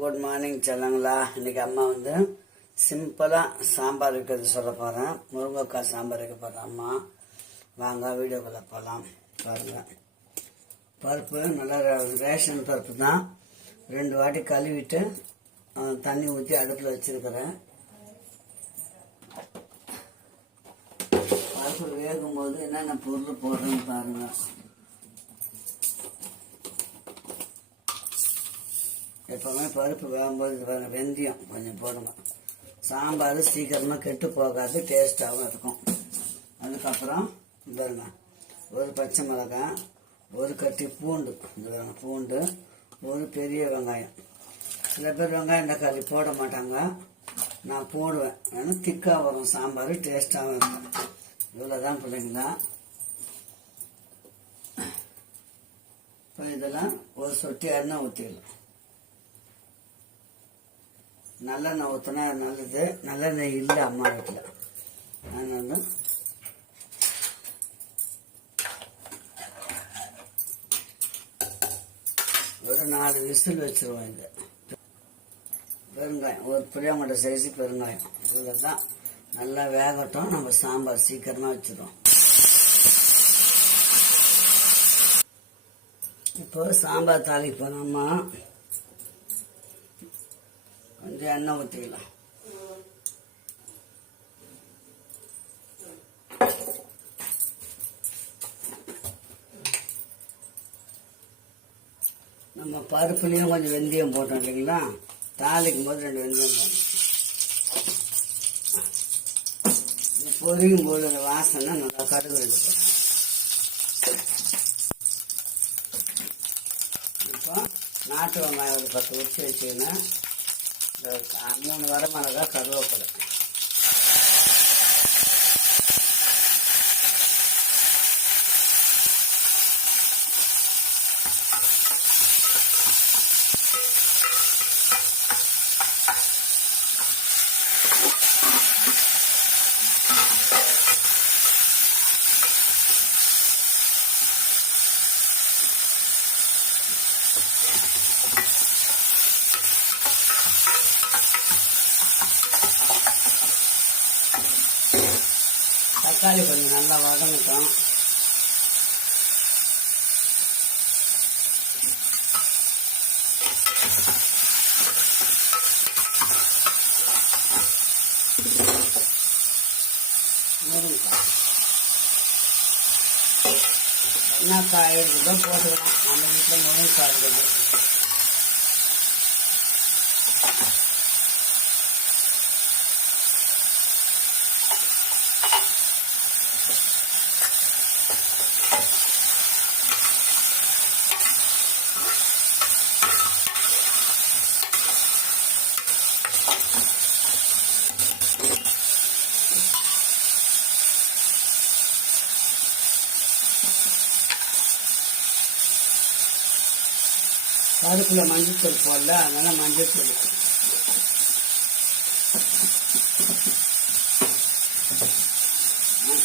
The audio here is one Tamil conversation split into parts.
Good morning செல்லங்களா. இன்னைக்கு அம்மா வந்து சிம்பிளாக சாம்பார் வைக்கிறது சொல்ல போகிறேன். முருங்கைக்காய் சாம்பார் வைக்க போகிறேன் அம்மா. வாங்க வீடியோக்குள்ளே போகலாம். பாருங்கள், பருப்பு நல்லா ரேஷன் பருப்பு தான். 2 வாட்டி கழுவிட்டு தண்ணி ஊற்றி அடுப்பில் வச்சுருக்கிறேன். பருப்பு வேகும்போது என்னென்ன பொருள் போடுறேன்னு பாருங்கள். எப்போவுமே பருப்பு வேகும்போது வெந்தயம் கொஞ்சம் போடுங்க. சாம்பார் சீக்கிரமாக கெட்டு போகாது, டேஸ்ட்டாகவும் இருக்கும். அதுக்கப்புறம் பாருங்க, ஒரு பச்சை மிளகாய், ஒரு கட்டி பூண்டு, பூண்டு, ஒரு பெரிய வெங்காயம். சில பேர் வெங்காயம் தக்காளி போட மாட்டாங்க, நான் போடுவேன். ஏன்னா திக்காக வரும் சாம்பார், டேஸ்ட்டாகவும் இருக்கும். இவ்வளோதான் பிள்ளைங்களா. இப்போ இதெல்லாம் ஒரு சொட்டி எண்ணெய் ஊற்றிடலாம். நல்லெண்ணெய் ஊற்றினா நல்லது. நல்லெண்ணெய் இல்லை அம்மா வீட்டில், அதனால ஒரு 4 விசில் வச்சுருவோம். இது பெருங்காயம், ஒரு புளியமட்டை சைஸு பெருங்காயம். இதில் தான் நல்லா வேகட்டும், நம்ம சாம்பார் சீக்கிரமாக வச்சுருவோம். இப்போ சாம்பார் தாளிப்போம். அம்மா கொஞ்சம் எண்ணெய் ஊற்றிக்கலாம். நம்ம பருப்புலேயும் கொஞ்சம் வெந்தயம் போட்டோம் இல்லைங்களா, தாளிக்கும் போது 2 வெந்தயம் போடணும். பொரியும் போது அந்த வாசனை நல்லா கடுகு 2 போடணும். இப்போ நாட்டு வெங்காயம் ஒரு 10 உரிச்சு வச்சுக்கினா, 3 வரமிளகா, கருவேப்பிலை. தக்காளி கொஞ்சம் நல்லா வதங்கட்டும். முருங்கைக்காய் என்ன காய் இருக்குதோ போட்டுக்கலாம். நம்ம வீட்டில் முருங்கைக்காய் இருக்குது. பருப்பில் மஞ்சத்தூள் போடல, அதனால மஞ்சத்தூள்.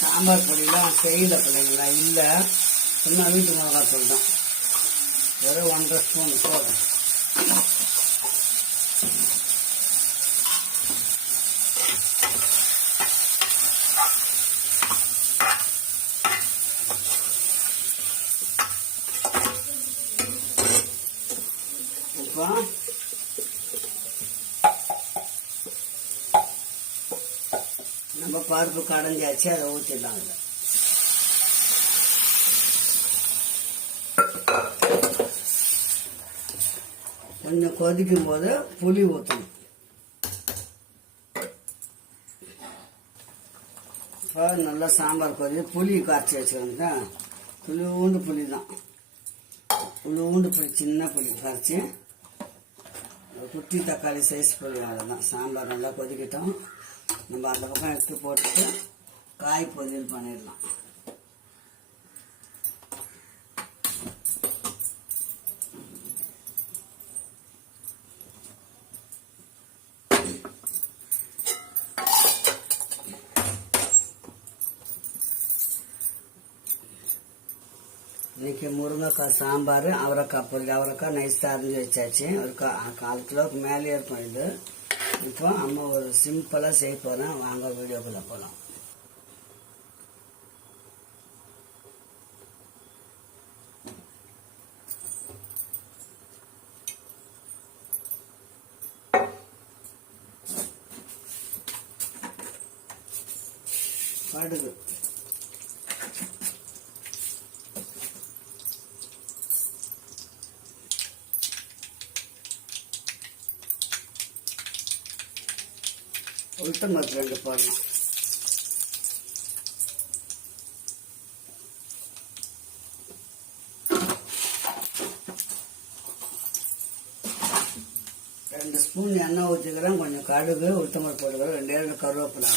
சாம்பார் பொடியெலாம் செய்யல பிள்ளைங்களா, இல்லை, சும்மா வீட்டு மிளகாத்தூள் தான். வெறும் 1½ ஸ்பூன் போடும். நம்ம பருப்பு கடைஞ்சாச்சு, அதை ஊற்றிடலாம். இல்லை கொஞ்சம் கொதிக்கும் போது புளி ஊற்றணும். இப்போ நல்லா சாம்பார் புளி கரைச்சி வச்சுக்கோங்க. புளி புளி தான், புளி சின்ன புளி கரைச்சி, குட்டி தக்காளி சைஸ் புளி. அவ்வளோதான். சாம்பார் நல்லா கொதிக்கிட்டோம். நம்ம அந்த பக்கம் எடுத்து போட்டுட்டு காய் பொரியல் பண்ணிடலாம். இன்னைக்கு முருங்கைக்காய் சாம்பார், அவரைக்காய் பொரியல். அவரைக்காய் நைஸாக அரிஞ்சு வச்சாச்சு. ஒரு 1/4 கிலோவுக்கு மேலே இருக்கும் இது. இப்போ அம்மா ஒரு சிம்பிளாக செய்ய போகிறேன். வாங்க வீடியோக்குள்ளே போகலாம். கடுகு, உளுத்தம்பருப்பு 2 போடலாம். ரெண்டு ஸ்பூன் எண்ணெய் ஊற்றிக்கிறேன். கொஞ்சம் கடுகு, உளுத்தம்பருப்பு போட்டுக்கிறேன். 2 கருவேப்பிலை.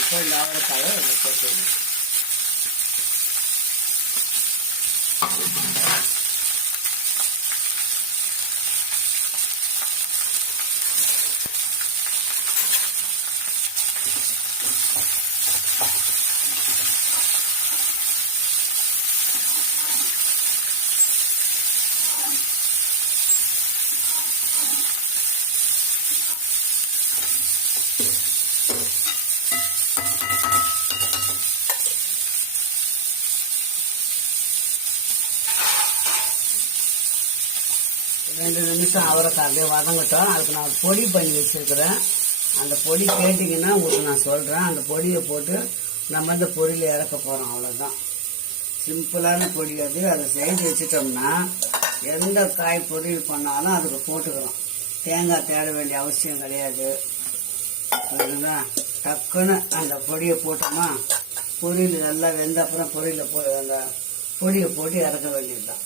இப்போ இந்த அவரைக்காயை போட்டுக்கணும். ரெண்டு நிமிஷம் அவரைக்காய் அப்படியே வதங்கட்டும். அதுக்கு நான் பொடி பண்ணி வச்சிருக்கிறேன். அந்த பொடி கேட்டிங்கன்னா உங்களுக்கு நான் சொல்கிறேன். அந்த பொடியை போட்டு நம்ம இந்த பொரியல் இறக்க போகிறோம். அவ்வளோதான், சிம்பிளான பொடி அது. அதை செய்து வச்சுட்டோம்னா எந்த காய் பொரியல் பண்ணாலும் அதுக்கு போட்டுக்கிறோம். தேங்காய் தேட வேண்டிய அவசியம் கிடையாது. சரிங்களா? டக்குன்னு அந்த பொடியை போட்டோமா, பொரியல் நல்லா வெந்த அப்புறம் அந்த பொடியை போட்டு இறக்க வேண்டியதுதான்.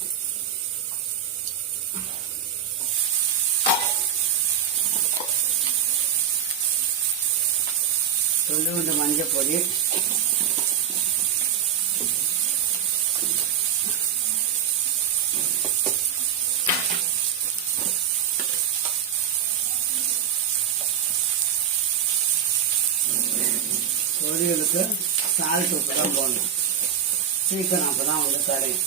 கொஞ்சோண்டு மஞ்சள் பொடி, பொரியலுக்கு சால்ட் உப்பு தான் போடணும். சீக்கிரம் அப்போ தான் வந்து கரையும்.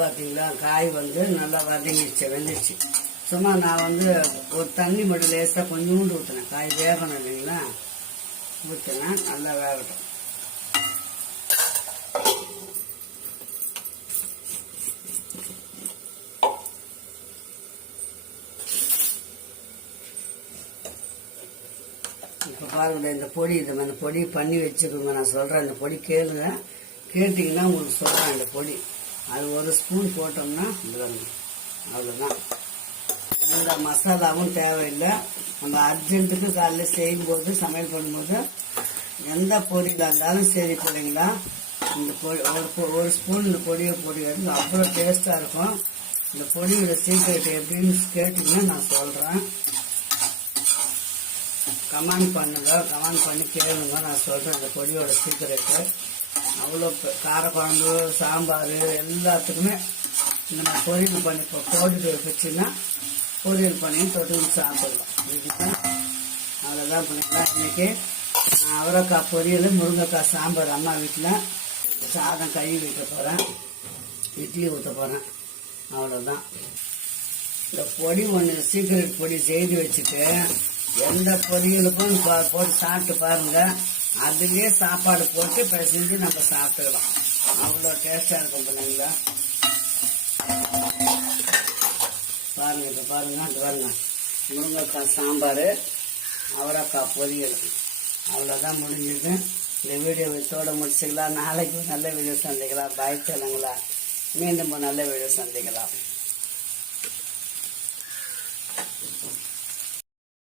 பார்த்தீங்களா, காய் வந்து நல்லா வெந்துச்சு. சும்மா நான் வந்து ஒரு தண்ணி மட்டும் லேசாக கொஞ்சோண்டு ஊற்றினேன். காய் வேகணும் இல்லைங்களா, ஊற்றினேன். நல்லா வேகட்டும். இப்போ பாருங்க, இந்த பொடி இந்த பொடி பண்ணி வச்சுக்கோங்க. நான் சொல்கிறேன், இந்த பொடி கேளுங்க. கேட்டிங்கன்னா உங்களுக்கு சொல்கிறேன். இந்த பொடி அது 1 ஸ்பூன் போட்டோம்னா அவ்வளோதான். எந்த மசாலாவும் தேவையில்லை. நம்ம அர்ஜென்ட்டுக்கு காலைல செய்யும்போது, சமையல் பண்ணும்போது எந்த பொரியலாக இருந்தாலும் சரி பிள்ளைங்களா, இந்த பொடி ஒரு ஸ்பூன் இந்த பொடியை போடுகிறது அவ்வளோ டேஸ்ட்டாக இருக்கும். இந்த பொடியோட சீக்கிரட் எப்படின்னு கேட்டிங்கன்னா நான் சொல்கிறேன். கமெண்ட் பண்ணுங்க, கமெண்ட் பண்ணி கேளுங்க. நான் சொல்கிறேன் இந்த பொடியோட சீக்கிரட்டு. அவ்வளோ காரக்குழம்பு, சாம்பார் எல்லாத்துக்குமே இந்த பொரியல் பண்ணி போட்டுட்டு வச்சுன்னா பொரியல் பண்ணி தொட்டு சாப்பிடலாம். இதுதான், அவ்வளோதான் பண்ணிக்கலாம். இன்றைக்கி அவரைக்காய் பொரியல், முருங்கைக்காய் சாம்பார் அம்மா வீட்டில். சாதம் கழுவி வைக்க போகிறேன், இட்லி ஊற்ற போகிறேன். அவ்வளோதான். இந்த பொடி ஒன்று சீக்கிரட் பொடி செய்து வச்சுட்டு எந்த பொரியலுக்கும் போட்டு சாப்பிட்டு பாருங்கள். அதுலேயே சாப்பாடு போட்டு பிசைஞ்சு நம்ம சாப்பிட்டுக்கலாம். அவ்வளோ டேஸ்டாக இருக்கும் பிள்ளைங்களா. பாருங்க, இப்போ பாருங்க, அது பாருங்க, முருங்கைக்காய் சாம்பார், அவரைக்காய் பொரியல். அவ்வளோதான் முடிஞ்சது. இந்த வீடியோ இதோட முடிச்சுக்கலாம். நாளைக்கு நல்ல வீடியோ சந்திக்கலாம். பாய் சொல்லுங்களா. மீண்டும் நல்ல வீடியோ சந்திக்கலாம்.